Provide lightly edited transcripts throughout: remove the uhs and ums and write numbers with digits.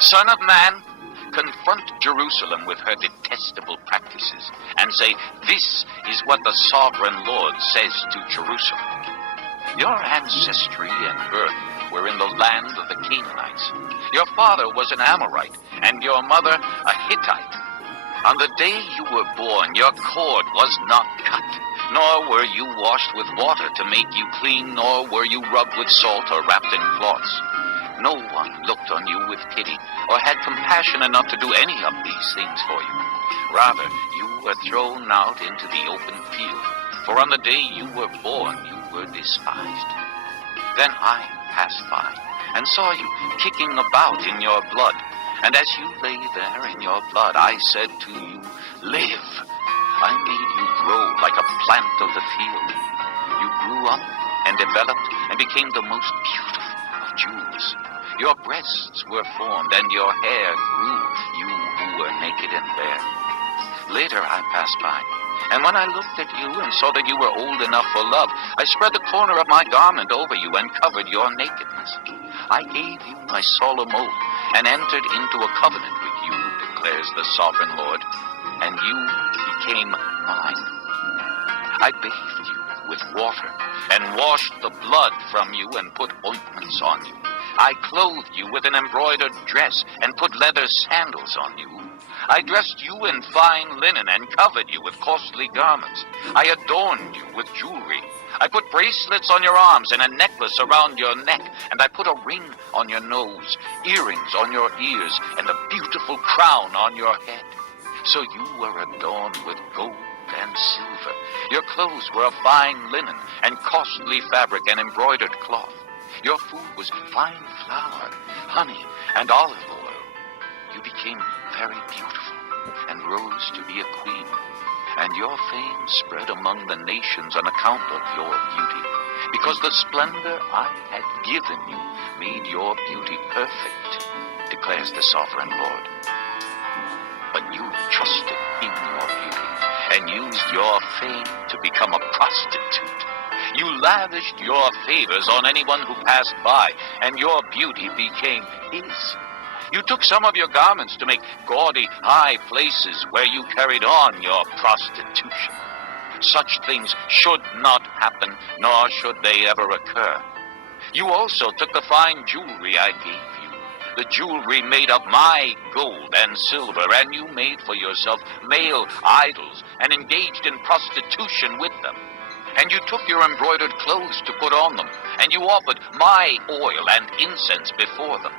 Son of man, confront Jerusalem with her detestable practices and say, this is what the sovereign Lord says to Jerusalem. Your ancestry and birth were in the land of the Canaanites. Your father was an Amorite, and your mother a Hittite. On the day you were born, your cord was not cut, nor were you washed with water to make you clean, nor were you rubbed with salt or wrapped in cloths. No one looked on you with pity, or had compassion enough to do any of these things for you. Rather, you were thrown out into the open field, for on the day you were born, you were despised. Then I passed by, and saw you kicking about in your blood. And as you lay there in your blood, I said to you, live. I made you grow like a plant of the field. You grew up and developed and became the most beautiful of jewels. Your breasts were formed and your hair grew, you who were naked and bare. Later I passed by, and when I looked at you and saw that you were old enough for love, I spread the corner of my garment over you and covered your nakedness. I gave you my solemn oath and entered into a covenant with you, declares the sovereign Lord, and you became mine. I bathed you with water and washed the blood from you and put ointments on you. I clothed you with an embroidered dress and put leather sandals on you. I dressed you in fine linen and covered you with costly garments. I adorned you with jewelry. I put bracelets on your arms and a necklace around your neck, and I put a ring on your nose, earrings on your ears, and a beautiful crown on your head. So you were adorned with gold and silver. Your clothes were of fine linen and costly fabric and embroidered cloth. Your food was fine flour, honey, and olive oil. You became very beautiful and rose to be a queen. And your fame spread among the nations on account of your beauty, because the splendor I had given you made your beauty perfect, declares the sovereign Lord. But you trusted in your beauty and used your fame to become a prostitute. You lavished your favors on anyone who passed by, and your beauty became his. You took some of your garments to make gaudy high places where you carried on your prostitution. Such things should not happen, nor should they ever occur. You also took the fine jewelry I gave you, the jewelry made of my gold and silver, and you made for yourself male idols and engaged in prostitution with them. And you took your embroidered clothes to put on them, and you offered my oil and incense before them.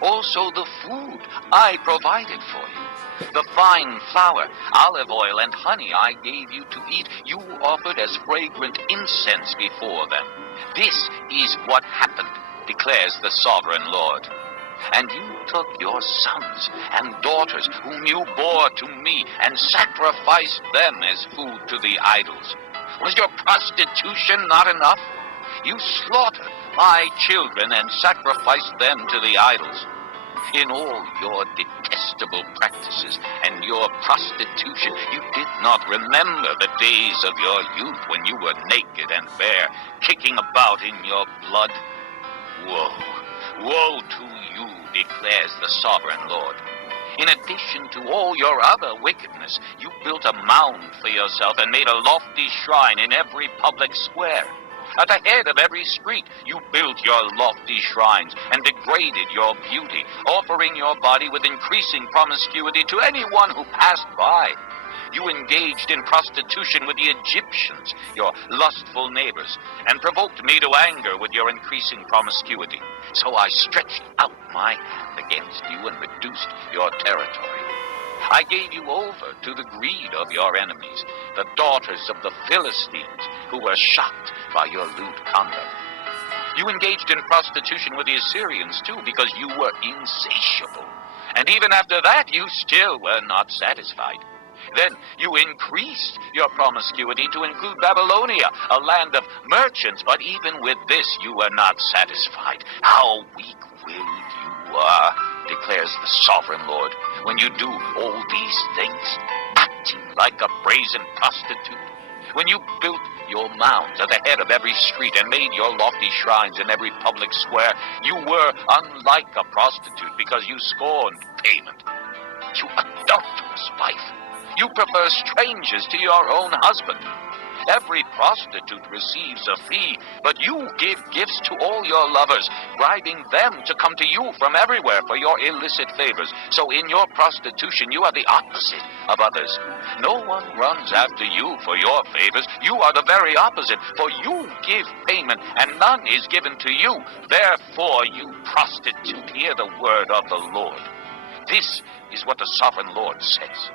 Also the food I provided for you, the fine flour, olive oil, and honey I gave you to eat, you offered as fragrant incense before them. This is what happened, declares the sovereign Lord. And you took your sons and daughters whom you bore to me and sacrificed them as food to the idols. Was your prostitution not enough? You slaughtered my children and sacrificed them to the idols. In all your detestable practices and your prostitution, you did not remember the days of your youth when you were naked and bare, kicking about in your blood. Woe, woe to you, declares the sovereign Lord. In addition to all your other wickedness, you built a mound for yourself and made a lofty shrine in every public square. At the head of every street, you built your lofty shrines and degraded your beauty, offering your body with increasing promiscuity to anyone who passed by. You engaged in prostitution with the Egyptians, your lustful neighbors, and provoked me to anger with your increasing promiscuity. So I stretched out my hand against you and reduced your territory. I gave you over to the greed of your enemies, the daughters of the Philistines, who were shocked by your lewd conduct. You engaged in prostitution with the Assyrians, too, because you were insatiable. And even after that, you still were not satisfied. Then you increased your promiscuity to include Babylonia, a land of merchants, but even with this you were not satisfied. How weak-willed you are, declares the sovereign Lord, when you do all these things, acting like a brazen prostitute. When you built your mounds at the head of every street and made your lofty shrines in every public square, you were unlike a prostitute because you scorned payment. You adulterous wife! You prefer strangers to your own husband. Every prostitute receives a fee, but you give gifts to all your lovers, bribing them to come to you from everywhere for your illicit favors. So in your prostitution, you are the opposite of others. No one runs after you for your favors. You are the very opposite, for you give payment, and none is given to you. Therefore, you prostitute, hear the word of the Lord. This is what the sovereign Lord says.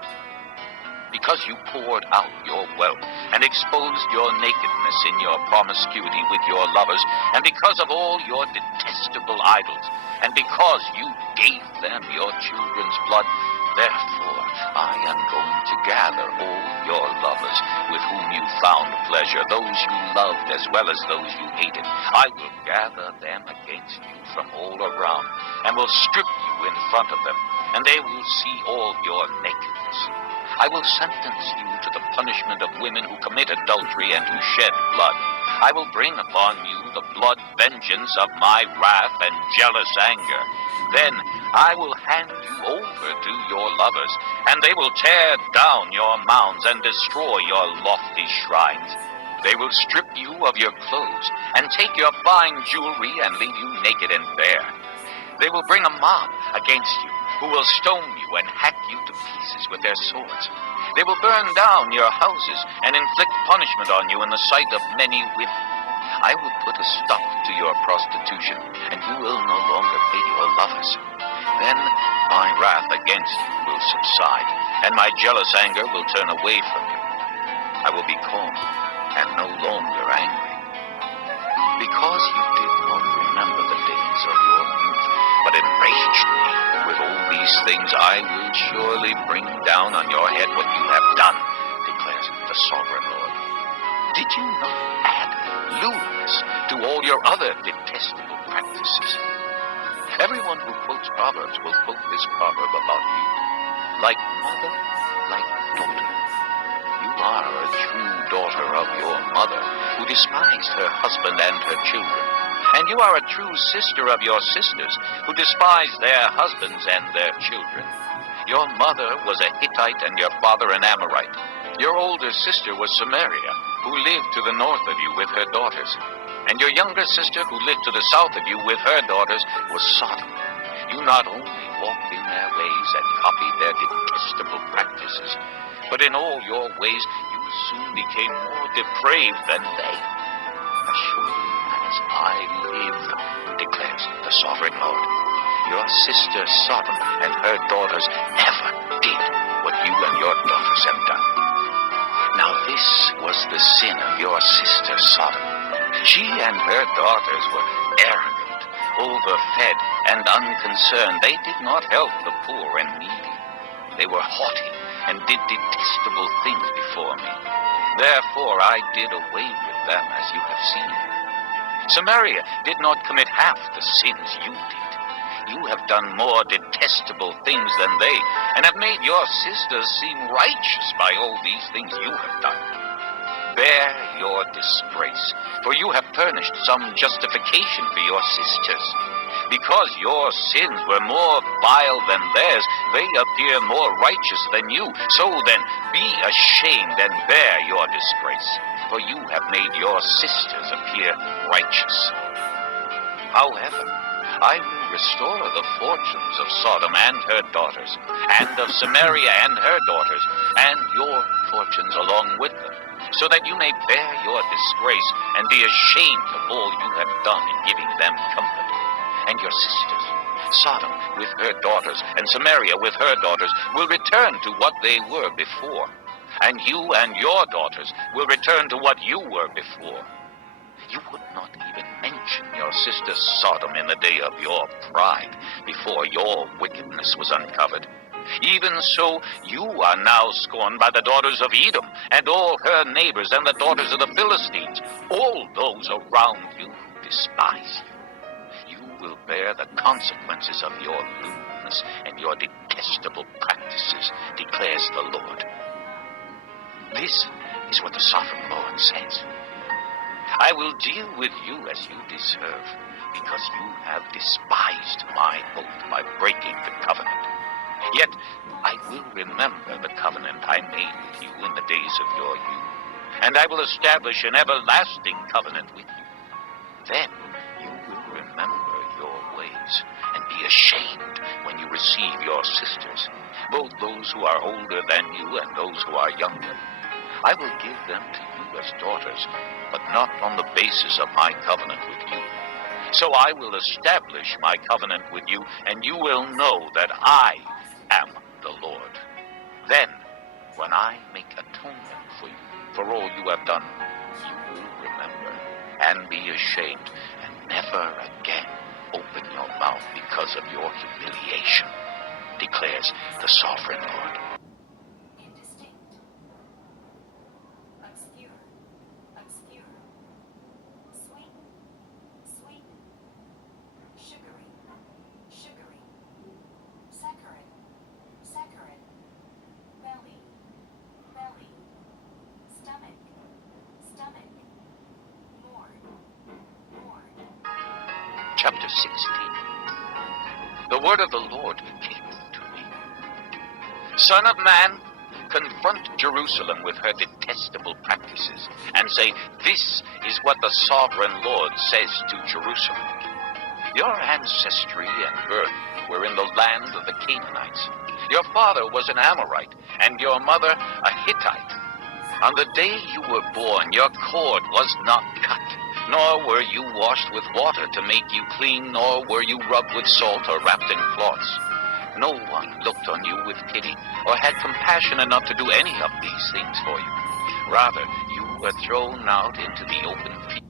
Because you poured out your wealth and exposed your nakedness in your promiscuity with your lovers, and because of all your detestable idols, and because you gave them your children's blood, therefore I am going to gather all your lovers with whom you found pleasure, those you loved as well as those you hated. I will gather them against you from all around, and will strip you in front of them, and they will see all your nakedness. I will sentence you to the punishment of women who commit adultery and who shed blood. I will bring upon you the blood vengeance of my wrath and jealous anger. Then I will hand you over to your lovers, and they will tear down your mounds and destroy your lofty shrines. They will strip you of your clothes and take your fine jewelry and leave you naked and bare. They will bring a mob against you, who will stone you and hack you to pieces with their swords. They will burn down your houses and inflict punishment on you in the sight of many women. I will put a stop to your prostitution, and you will no longer pay your lovers. Then my wrath against you will subside, and my jealous anger will turn away from you. I will be calm and no longer angry. Because you did not remember the days of your youth, but enraged me with all these things, I will surely bring down on your head what you have done, declares the sovereign Lord. Did you not add lewdness to all your other detestable practices? Everyone who quotes Proverbs will quote this proverb about you. Like mother, like daughter. You are a true daughter of your mother, who despised her husband and her children. And you are a true sister of your sisters, who despise their husbands and their children. Your mother was a Hittite and your father an Amorite. Your older sister was Samaria, who lived to the north of you with her daughters. And your younger sister, who lived to the south of you with her daughters, was Sodom. You not only walked in their ways and copied their detestable practices, but in all your ways you soon became more depraved than they. As surely as I live, declares the sovereign Lord, your sister Sodom and her daughters never did what you and your daughters have done. Now this was the sin of your sister Sodom. She and her daughters were arrogant, overfed, and unconcerned. They did not help the poor and needy. They were haughty and did detestable things before me. Therefore I did away with them, as you have seen. Samaria did not commit half the sins you did. You have done more detestable things than they, and have made your sisters seem righteous by all these things you have done. Bear your disgrace, for you have furnished some justification for your sisters. Because your sins were more vile than theirs, they appear more righteous than you. So then, be ashamed and bear your disgrace, for you have made your sisters appear righteous. However, I will restore the fortunes of Sodom and her daughters, and of Samaria and her daughters, and your fortunes along with them, so that you may bear your disgrace and be ashamed of all you have done in giving them company. And your sisters, Sodom with her daughters, and Samaria with her daughters, will return to what they were before. And you and your daughters will return to what you were before. You would not even mention your sister Sodom in the day of your pride, before your wickedness was uncovered. Even so, you are now scorned by the daughters of Edom, and all her neighbors, and the daughters of the Philistines, all those around you who despise you. Will bear the consequences of your lewdness and your detestable practices, declares the Lord. This is what the sovereign Lord says. I will deal with you as you deserve, because you have despised my oath by breaking the covenant. Yet I will remember the covenant I made with you in the days of your youth, and I will establish an everlasting covenant with you. Then you will remember your ways and be ashamed when you receive your sisters, both those who are older than you and those who are younger. I will give them to you as daughters, but not on the basis of my covenant with you. So I will establish my covenant with you, and you will know that I am the Lord. Then, when I make atonement for you, for all you have done, you will remember and be ashamed, and never again open your mouth because of your humiliation, declares the sovereign Lord. Indistinct. Obscure. Obscure. Sweet. Sweet. Sugary. Sugary. Saccharine. Saccharine. Belly. Belly. Stomach. Stomach. Mourn. Mourn. Chapter 16. The word of the Lord came to me. Son of man, confront Jerusalem with her detestable practices, and say, this is what the sovereign Lord says to Jerusalem. Your ancestry and birth were in the land of the Canaanites. Your father was an Amorite, and your mother a Hittite. On the day you were born, your cord was not cut, nor were you washed with water to make you clean, nor were you rubbed with salt or wrapped in cloths. No one looked on you with pity, or had compassion enough to do any of these things for you. Rather, you were thrown out into the open field